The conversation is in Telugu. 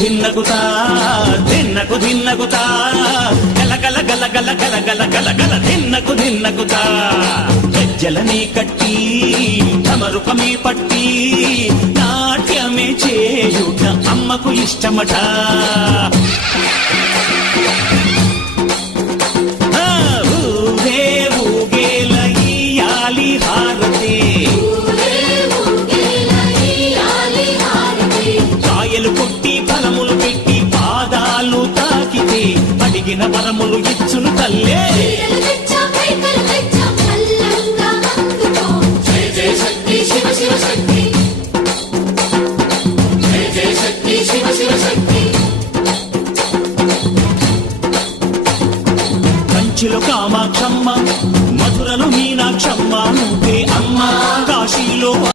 ధిన్నకుతా ధిన్నకు ధిన్నకుతా గల గల గల గల గల గల గల గల ధిన్నకుతా గజ్జలనే కట్టి తమరుకమే పట్టి నాట్యమే చేయుట అమ్మకు ఇష్టమట. ఊగే ఊగేల ఇయ్యాలి హారతి, కాయలు కొట్టి ఫలములు పెట్టి పాదాలు తాకితే అడిగిన వరములు ఇచ్చును తల్లే. కంచిలో కామాక్షమ్మ, మధురలో మీనాక్షమ్మ, నువ్వే అమ్మ, కాశీలో